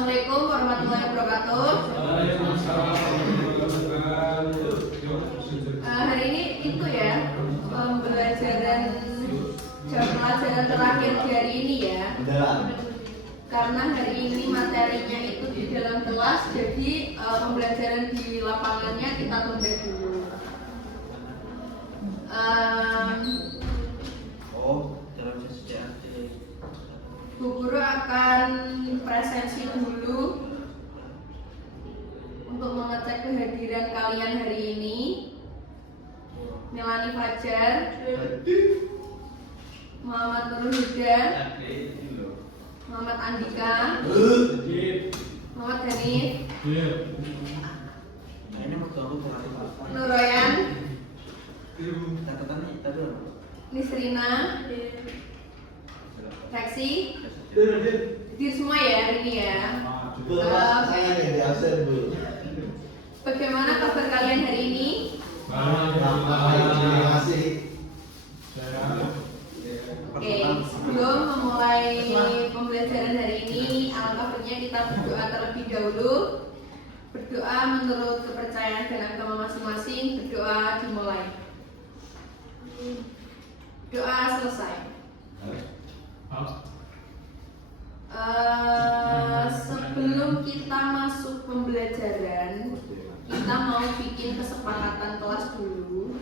Assalamualaikum warahmatullahi wabarakatuh. Hari ini itu ya pembelajaran jam pelajaran terakhir di hari ini ya. Karena hari ini materinya itu di dalam kelas, jadi pembelajaran di lapangannya kita tunda dulu. Dalam sejarah Bu Guru akan presensi dulu untuk mengecek kehadiran kalian hari ini. Melani Fajar, Muhammad Nurul Huda, Muhammad Andika, Muhammad Hanif, Nuroyan, Nisrina, Reksi, hadir semua ya hari ini ya. Bagaimana kabar kalian hari ini? Oke, sebelum memulai pembelajaran hari ini, alangkah baiknya kita berdoa terlebih dahulu. Berdoa menurut kepercayaan dan agama masing-masing. Berdoa dimulai. Doa selesai. Sebelum kita masuk pembelajaran, kita mau bikin kesepakatan kelas dulu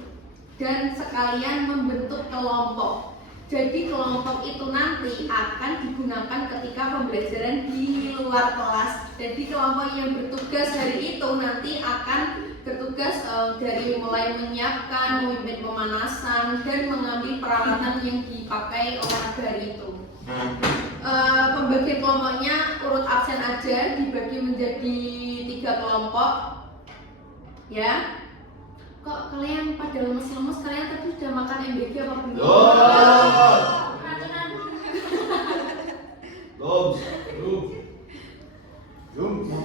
dan sekalian membentuk kelompok. Jadi kelompok itu nanti akan digunakan ketika pembelajaran di luar kelas. Jadi kelompok yang bertugas hari itu nanti akan bertugas dari mulai menyiapkan, memimpin pemanasan, dan mengambil peralatan yang dipakai olahraga hari itu. Pembagian kelompoknya urut absen aja, dibagi menjadi 3 kelompok. Ya, kok kalian pada lemes-lemes? Kalian tadi sudah makan MBG apa belum?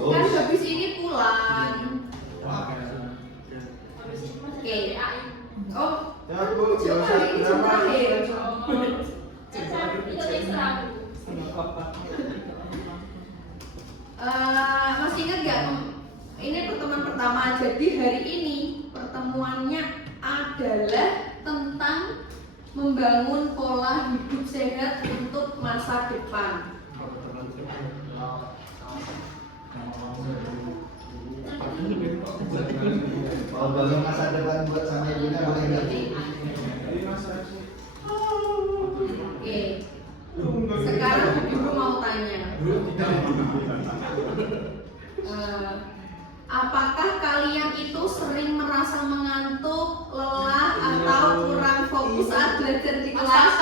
Kan habis ini pulang. Oke. Oh, coba ini jam terakhir. Masih ingat gak? Ini pertemuan pertama. Jadi hari ini pertemuannya adalah tentang membangun pola hidup sehat untuk masa depan. Bangun masa depan buat sama ibunya boleh ganti. Oke. Sekarang Guru mau tanya. Apakah kalian itu sering merasa mengantuk, lelah, atau kurang fokus saat belajar di kelas?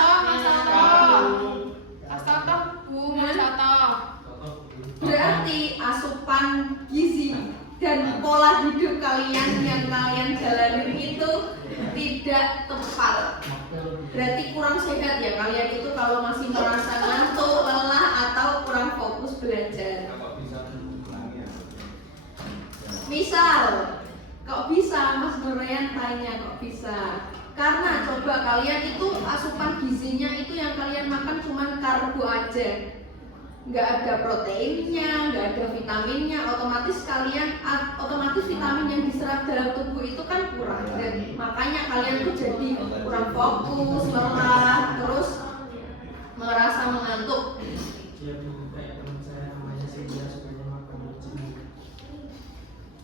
Berarti asupan gizi dan pola hidup kalian yang kalian jalanin itu tidak tepat. Berarti kurang sehat ya kalian itu kalau masih merasa ngantuk, lelah, atau kurang fokus belajar. Misal, kok bisa? Mas Nurayan tanya kok bisa? Karena coba kalian itu asupan gizinya itu yang kalian makan cuma karbo aja, nggak ada proteinnya, nggak ada vitaminnya. Otomatis vitamin yang diserap dalam tubuh itu kan kurang, dan makanya kalian tuh jadi kurang fokus, lelah, terus merasa mengantuk.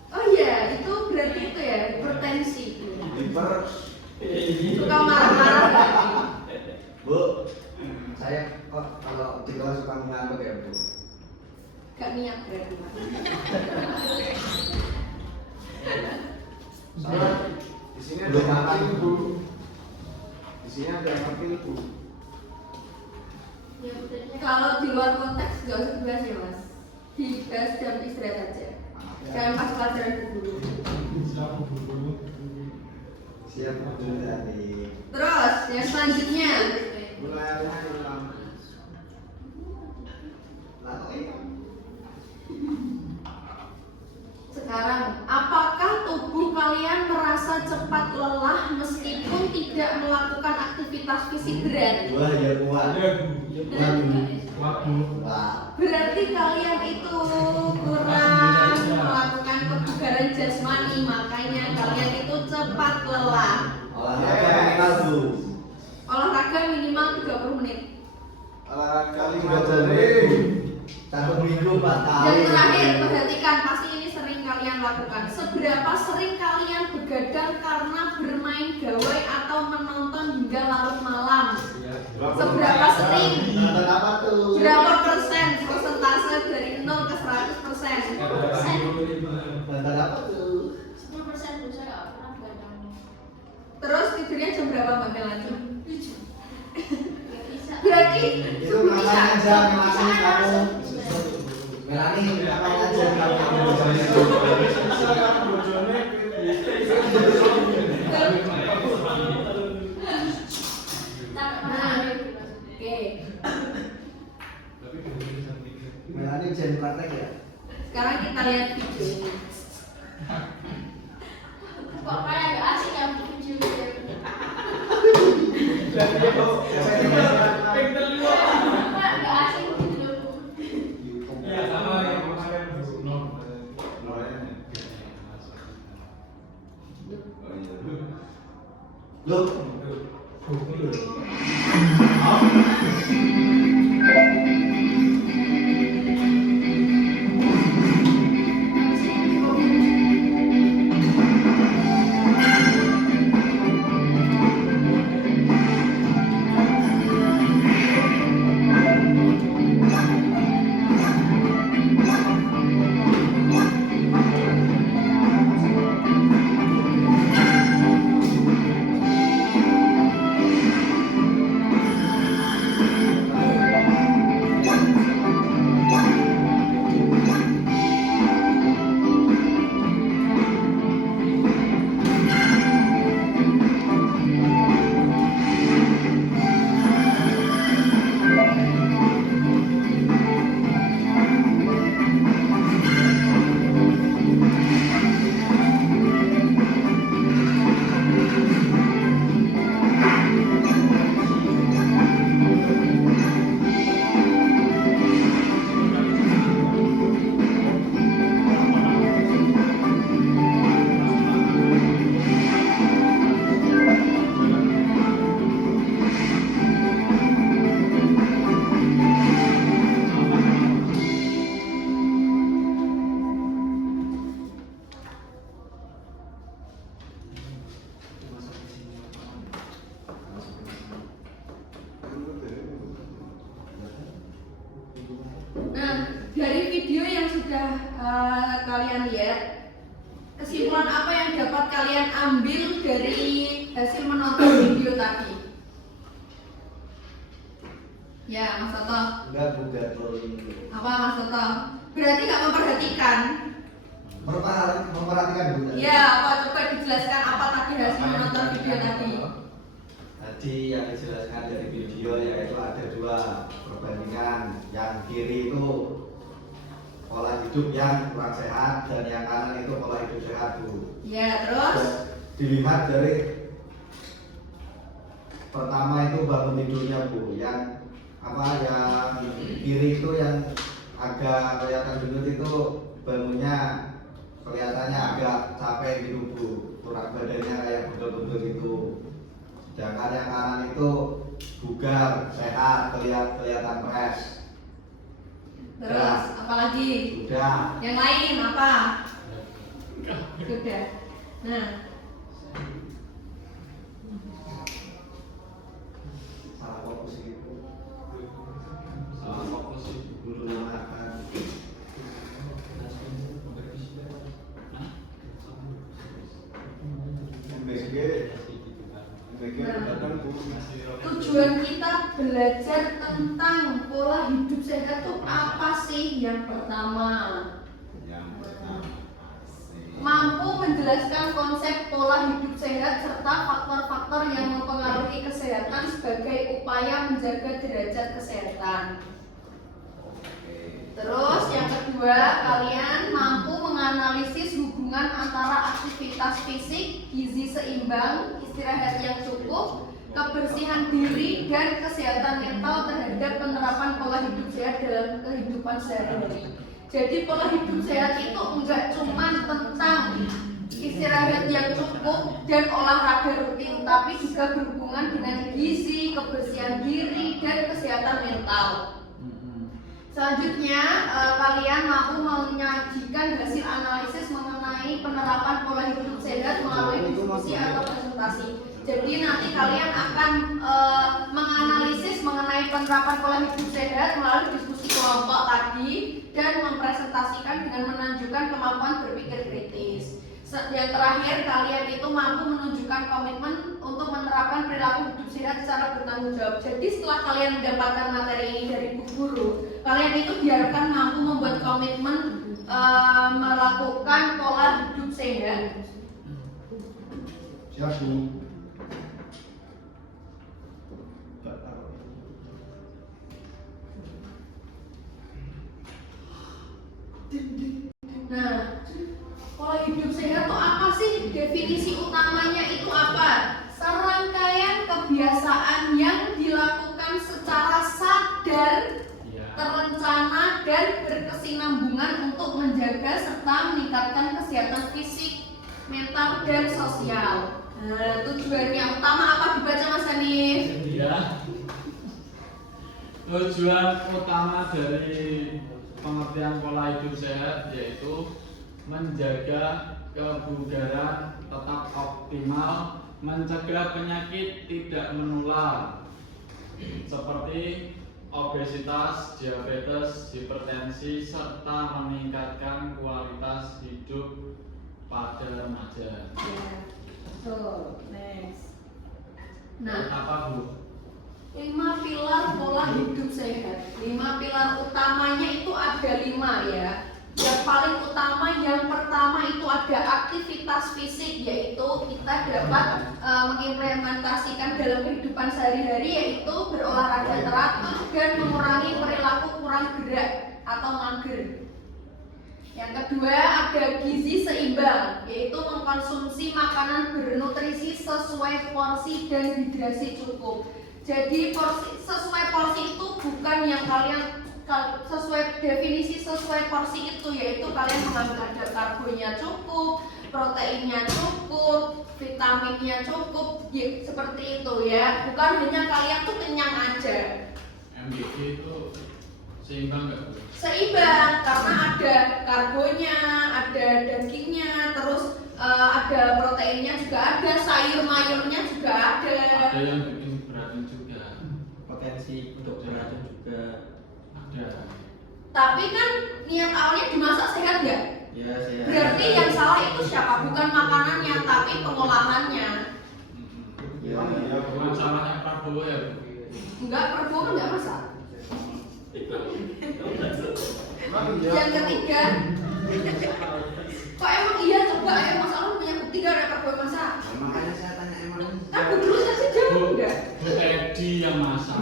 Oh iya, itu berarti itu ya hipertensi. Suka marah-marah. Bu, saya kok kalau di kelas suka mengantuk ya Bu? Gak niat berarti. Soalnya di sini ada yang ngerti Bu. Di sini ada yang ngerti Bu. Kalau di luar konteks gak usah dibahas ya Mas. Dibahas jam istirahat aja. Jangan pas pelajaran dulu. Siap Bu tadi. Terus yang selanjutnya. Sekarang, apakah tubuh kalian merasa cepat lelah meskipun tidak melakukan aktivitas fisik berat? Wah ya kuat. Waduh. Wah. berarti kalian itu kurang melakukan kebugaran jasmani, makanya kalian itu cepat lelah. Olahraga minimal Bu. Olahraga minimal 30 menit. Olahraga 30 menit Bu. 1 minggu 4 kali. Dan terakhir, perhatikan, pasti ini sering kalian lakukan. Seberapa sering kalian begadang karena bermain gawai atau menonton hingga larut malam? Seberapa sering? Nonton apa tuh? Berapa persen persentase dari 0 ke 100%? Nonton apa tuh? 10% tuh saya nggak pernah begadang. Terus tidurnya jam berapa Mbak Melani? 7. Nggak bisa. Berarti Itu ngapain aja Melani kamu? Melani ngapain aja kamu? Oke. Melani ujian praktek ya? Sekarang kita lihat video ini. Kok kayak agak asing ya video gitu. Kok agak asing gitu. Loh, Nah, dari video yang sudah kalian lihat, kesimpulan apa yang dapat kalian ambil dari hasil menonton video tadi? Ya, Mas Toto. enggak bukan trolling. Apa Mas Toto? Berarti nggak memperhatikan? Memperhatikan Bu. Ya, apa coba dijelaskan apa tadi hasil menonton video tadi? Tadi yang dijelaskan dari video yaitu ada 2 perbandingan. Yang kiri itu pola hidup yang kurang sehat dan yang kanan itu pola hidup sehat Bu. Ya, terus? Dilihat dari pertama itu bangun tidurnya Bu, yang kiri itu yang agak kelihatan gendut itu bangunnya kelihatannya agak capek gitu Bu, tulang badannya kayak buntut-buntut gitu. Sedangkan yang kanan itu bugar, sehat, kelihatan fresh. Terus apa lagi? Udah. Yang lain apa? Sudah. Nah, Salah fokus gitu. Salah fokus dulu makan. tujuan kita belajar tentang pola hidup sehat itu apa sih? Yang pertama, mampu menjelaskan konsep pola hidup sehat serta faktor-faktor yang mempengaruhi kesehatan sebagai upaya menjaga derajat kesehatan. Terus yang kedua, kalian mampu menganalisis hubungan antara aktivitas fisik, gizi seimbang, istirahat yang cukup, kebersihan diri dan kesehatan mental terhadap penerapan pola hidup sehat dalam kehidupan sehari-hari. Jadi pola hidup sehat itu enggak cuma tentang istirahat yang cukup dan olahraga rutin, tapi juga berhubungan dengan gizi, kebersihan diri, dan kesehatan mental. Selanjutnya, kalian mampu menyajikan hasil analisis mengenai penerapan pola hidup sehat melalui diskusi atau presentasi. Jadi nanti kalian akan menganalisis mengenai penerapan pola hidup sehat melalui diskusi kelompok tadi dan mempresentasikan dengan menunjukkan kemampuan berpikir kritis. Yang terakhir, kalian itu mampu menunjukkan komitmen untuk menerapkan perilaku hidup sehat secara bertanggung jawab. Jadi setelah kalian mendapatkan materi ini dari Bu Guru, kalian itu diharapkan mampu membuat komitmen melakukan pola hidup sehat. Siap, Bu. Nah, pola hidup sehat itu apa sih? Definisi utamanya itu apa? Serangkaian kebiasaan yang dilakukan secara sadar, terencana, dan berkesinambungan untuk menjaga serta meningkatkan kesehatan fisik, mental, dan sosial. Nah, tujuannya utama apa dibaca Mas Hanif? Ya. Tujuan utama dari pengertian pola hidup sehat yaitu menjaga kebugaran tetap optimal, mencegah penyakit tidak menular seperti obesitas, diabetes, hipertensi, serta meningkatkan kualitas hidup pada remaja. Ya, betul. Next. Nah, Apa Bu? 5 pilar pola hidup sehat. 5 pilar utamanya itu ada 5 ya. Yang paling utama, yang pertama itu ada aktivitas fisik, yaitu kita dapat mengimplementasikan dalam kehidupan sehari-hari, yaitu berolahraga teratur dan mengurangi perilaku kurang gerak atau mager. Yang kedua ada gizi seimbang, yaitu mengkonsumsi makanan bernutrisi sesuai porsi dan hidrasi cukup. Jadi sesuai porsi itu bukan yang kalian sesuai definisi sesuai porsi itu, yaitu kalian mengambil ada karbonya cukup, proteinnya cukup, vitaminnya cukup, ya, seperti itu ya. Bukan hanya kalian tuh kenyang aja. MGG itu seimbang nggak Bu? Seimbang karena ada karbonya, ada dagingnya, terus ada proteinnya juga ada, sayur mayurnya juga ada. Ada yang bikin beracun juga. Potensi untuk beracun juga. Ada. Tapi kan niat awalnya dimasak sehat nggak? Ya, saya. Berarti yang salah itu siapa? Bukan makanannya, tapi pengolahannya. Ya, Bukan salahnya Prabowo ya Bu? Enggak, Prabowo kan nggak masak. Emang iya. Yang ketiga, kok emang iya coba ya Mas Alun punya bukti gak ada Prabowo masak? makanya saya tanya emang. Kan Bu dulu saya sih jawab enggak. Bu Edi yang masak.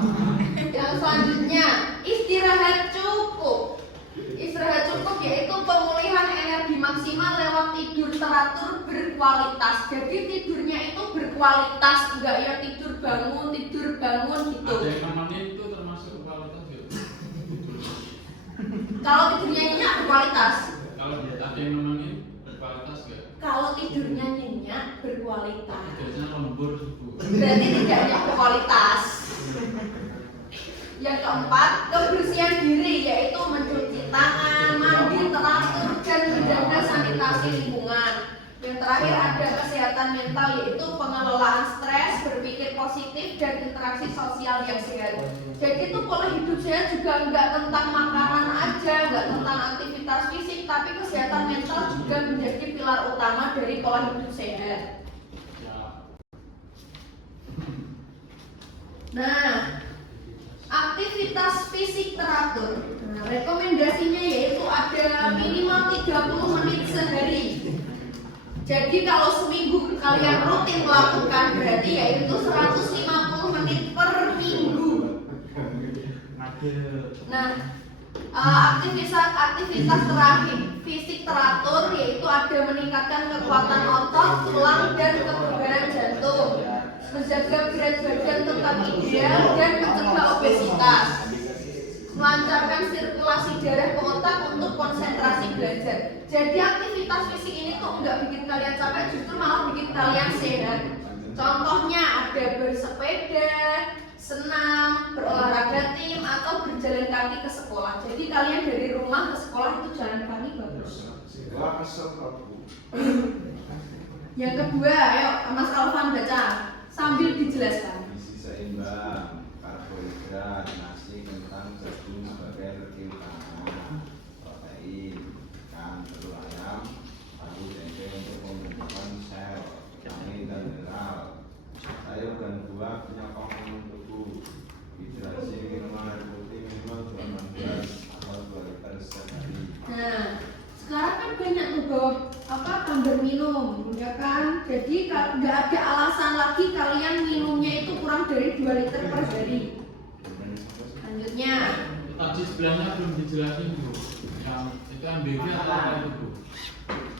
Yang selanjutnya, istirahat cukup. Istirahat cukup yaitu pemulihan energi maksimal lewat tidur teratur berkualitas. Jadi tidurnya itu berkualitas, enggak ya tidur bangun gitu. Ada yang nemenin itu termasuk kualitas ya? Kalau tidurnya nyenyak berkualitas. Kalau ada yang nemenin berkualitas nggak? Kalau tidurnya nyenyak berkualitas. Biasanya lembur Bu. Berarti tidaknya berkualitas. Yang keempat, kebersihan diri yaitu mencuci tangan, mandi teratur, dan menjaga sanitasi lingkungan. Yang terakhir ada kesehatan mental yaitu pengelolaan stres, berpikir positif, dan interaksi sosial yang sehat. Jadi itu pola hidup sehat juga nggak tentang makanan aja, nggak tentang aktivitas fisik, tapi kesehatan mental juga menjadi pilar utama dari pola hidup sehat. Ya. Nah, aktivitas fisik teratur. Nah, rekomendasinya yaitu ada minimal 30 menit sehari. Jadi kalau seminggu kalian rutin melakukan berarti yaitu 150 menit per minggu. Nah, aktivitas terakhir fisik teratur yaitu ada meningkatkan kekuatan otot, tulang, dan kebugaran jantung. menjaga berat badan tetap ideal dan mencegah obesitas, melancarkan sirkulasi darah ke otak untuk konsentrasi belajar. Jadi aktivitas fisik ini tuh nggak bikin kalian capek, justru malah bikin kalian sehat. Contohnya ada bersepeda, senam, berolahraga tim, atau berjalan kaki ke sekolah. Jadi kalian dari rumah ke sekolah itu jalan kaki bagus. Wah, kesel aku. Yang kedua, ayo Mas Alvan baca sambil dijelaskan. Gizi seimbang, karbohidrat, nasi, kentang, jagung sebagai energi utama, protein, ikan, telur ayam, tahu tempe untuk pembentukan sel, vitamin dan mineral, sayur dan buah penyokong imun tubuh, hidrasi minuman air putih minimal 2 gelas atau 2 liter setiap hari. Nah, sekarang kan banyak tuh gambar minum, ya kan? Jadi nggak ada alasan lagi kalian minumnya itu kurang dari 2 liter per hari. Selanjutnya, Tadi sebelahnya belum dijelasin Bu. Yang itu MBG atau apa itu Bu?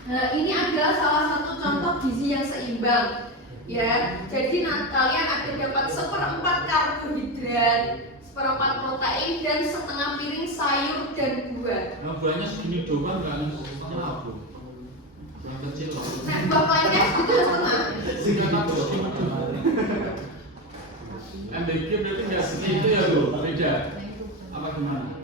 nah ini adalah salah satu contoh gizi yang seimbang, ya. Jadi kalian akan dapat 1/4 karbohidrat, 1/4 protein dan setengah piring sayur dan buah. Nah, buahnya segini doang nggak ada Bu. Buah kecil loh. Nah, buah lainnya segitu ya setengah. Nggak tahu segini doang. MBG berarti nggak segitu ya Bu? Beda. Apa gimana?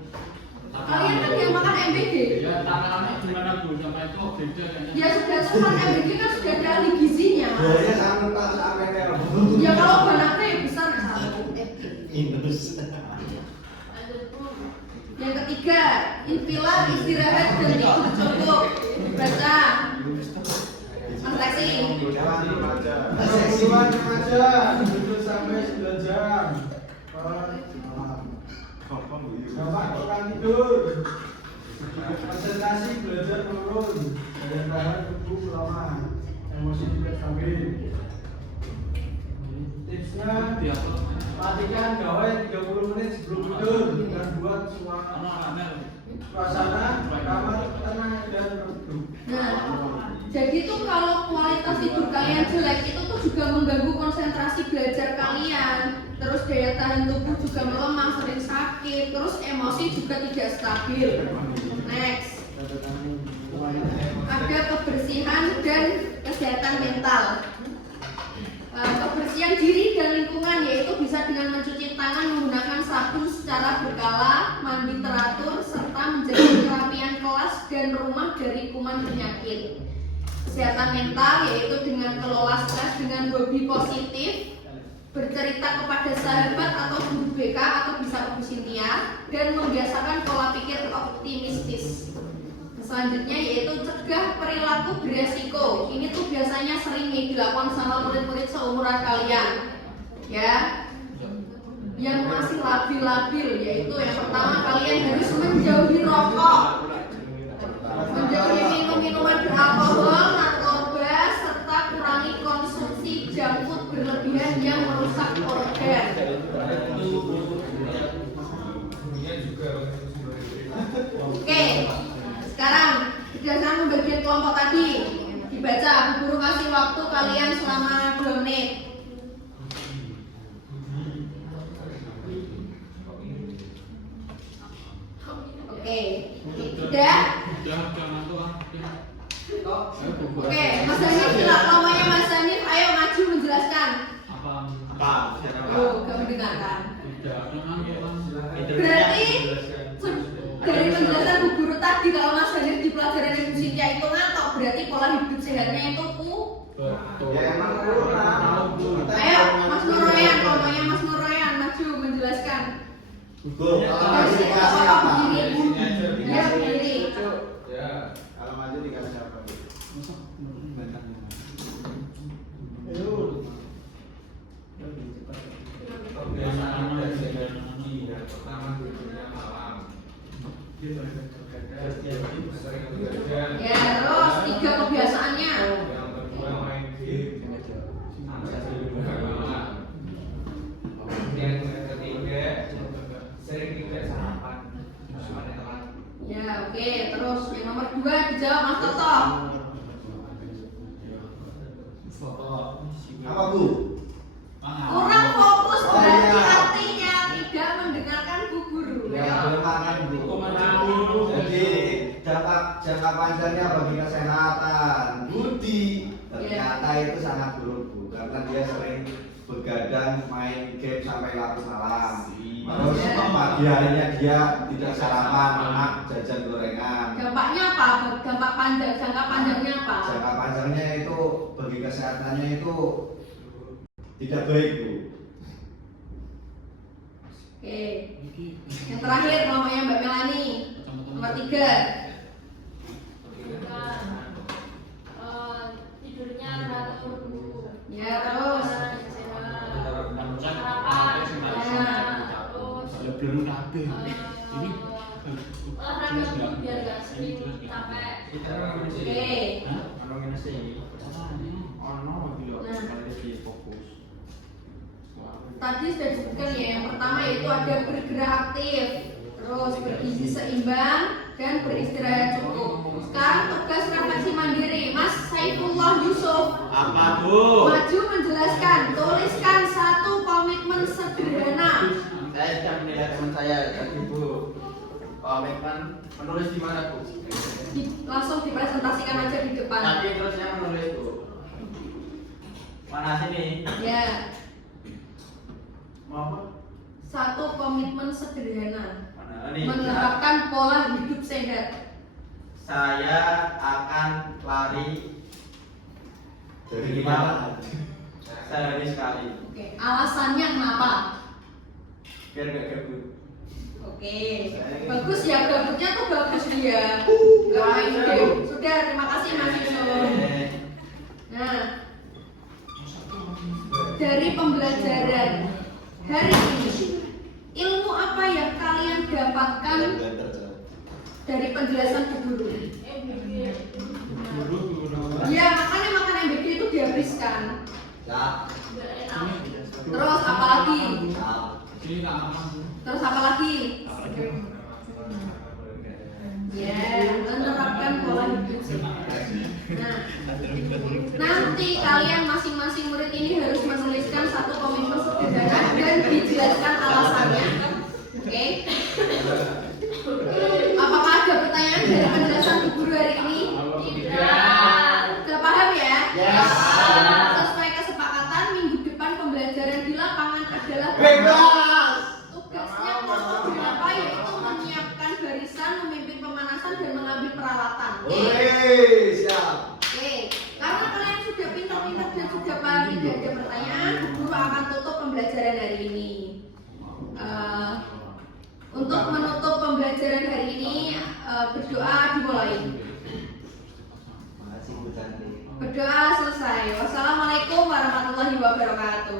Kalian kan yang makan MBG. Ya takarannya gimana Bu? Sama itu beda kayaknya. Ya sudah teman MBG kan sudah ada ahli gizinya. Biasanya sama pas sampai Ya kalau banyaknya ya besar satu. Minus. Yang ketiga, infilar, istirahat dan tidur cukup. Baca. Mas Lexi. Jangan remaja. Kebutuhan remaja tidur sampai 9 jam. Gampang kurang tidur. Konsentrasi belajar menurun. Daya tahan tubuh lemah. Emosi tidak stabil. Tipsnya matikan gawai 30 menit sebelum tidur dan buat suasana kamar tenang dan redup. Nah, jadi tuh kalau kualitas tidur kalian jelek itu tuh juga mengganggu konsentrasi belajar kalian. Terus daya tahan tubuh juga melemah, sering sakit. Terus emosi juga tidak stabil. Next, ada kebersihan dan kesehatan mental. Kebersihan diri dan lingkungan yaitu bisa dengan mencuci tangan menggunakan sabun secara berkala, mandi teratur, serta menjaga kerapian kelas dan rumah dari kuman penyakit. Kesehatan mental yaitu dengan kelola stres dengan hobi positif, bercerita kepada sahabat atau guru BK atau bisa Ibu Cynthia, dan membiasakan pola pikir optimistis. Selanjutnya yaitu cegah perilaku beresiko. Ini tuh biasanya sering nih dilakukan sama murid-murid seumuran kalian, ya. Yang masih labil-labil yaitu yang pertama kalian harus menjauhi rokok, menjauhi minum-minuman beralkohol, narkoba, serta kurangi konsumsi junk food berlebihan yang merusak organ. Oke. Sekarang berdasarkan pembagian kelompok tadi dibaca, Bu Guru kasih waktu kalian selama 2 menit. Oke, udah? Udah ngantuk ah. Oke, Mas Hanif sila kelompoknya Mas Hanif, ayo maju menjelaskan. Apa? Oh, gak mendengarkan. Tidak, memang memang. Berarti dari penjelasan Bu Guru tadi kalau Mas Hanif di pelajaran Ibu Cynthia itu ngantuk, berarti pola hidup sehatnya itu Betul. Ya emang kurang. Ayo Mas Nuroyan, kelompoknya Mas Nuroyan maju menjelaskan. Bu, kalau Dari maju sini dikasih apa apa? berdiri? Ya berdiri. Ya, kalau maju dikasih apa? Kebiasaan dan pertama tidurnya malam. Sering belajar. Ya terus 3 kebiasaannya. Yang kedua main game. Yang ketiga sering tidak sarapan sama teman. Ya oke, terus yang nomor 2 dijawab Mas Toto. Apa Bu? jangka panjangnya bagi kesehatan, budi ternyata itu sangat buruk Bu, karena dia sering begadang main game sampai larut malam. Terus pagi harinya dia tidak sarapan, makan jajan gorengan. Dampaknya apa? Dampak panjang, jangka panjangnya apa? Jangka panjangnya itu bagi kesehatannya itu tidak baik Bu. Oke. Yang terakhir namanya Mbak Melani. Nomor 3. Tidurnya teratur Bu. Ya, terus. Sarapan. Terus Ya belum kabeh. Ini olahraga Bu, biar gak sering capek. Kita ngomongin sih. Oke. Ngomongin sih. Ono gitu loh. Nah. Kalau di fokus. Tadi sudah disebutkan ya, yang pertama yaitu ada bergerak aktif, terus bergizi seimbang, dan beristirahat cukup. Sekarang tugas refleksi mandiri, Mas Saifullah Yusuf. Apa Bu? Maju menjelaskan, tuliskan 1 komitmen sederhana. Saya sedang menilai teman saya tadi Bu. Komitmen menulis di mana Bu? Langsung dipresentasikan aja di depan. Tadi terusnya menulis Bu. Mana sini? Ya, Mau apa? 1 komitmen sederhana. Mana ini? Menerapkan pola hidup sehat. Saya akan lari Dari mana? sehari sekali. Oke, alasannya kenapa? Biar gak gabut. Oke, bagus ya, gabutnya tuh bagus dia. Gak main game. Sudah, terima kasih Mas Yusuf. Nah, dari pembelajaran hari ini, ilmu apa yang kalian dapatkan dari penjelasan Bu Guru? Ya, makanya makan MBG itu dihabiskan. Ya. Terus apa lagi? ini tak aman. Terus apa lagi? Ya, menerapkan pola hidup sehat. Nah, nanti kalian masing-masing murid ini harus menuliskan 1 komitmen sederhana dan dijelaskan alasannya. Oke? Apakah ada pertanyaan dari penjelasan Bu Guru hari ini? Sudah paham ya? Yes. Sesuai kesepakatan minggu depan pembelajaran di lapangan adalah Bebas. tugasnya kelompok berapa yaitu menyiapkan barisan, memimpin pemanasan dan mengambil peralatan. Oke? Oke, siap. Oke, karena kalian sudah pintar-pintar dan sudah paham tidak ada pertanyaan, Bu Guru akan tutup pembelajaran hari ini. Untuk menutup pembelajaran hari ini, berdoa dimulai. Makasih Bu Cantik. Berdoa selesai. Wassalamualaikum warahmatullahi wabarakatuh.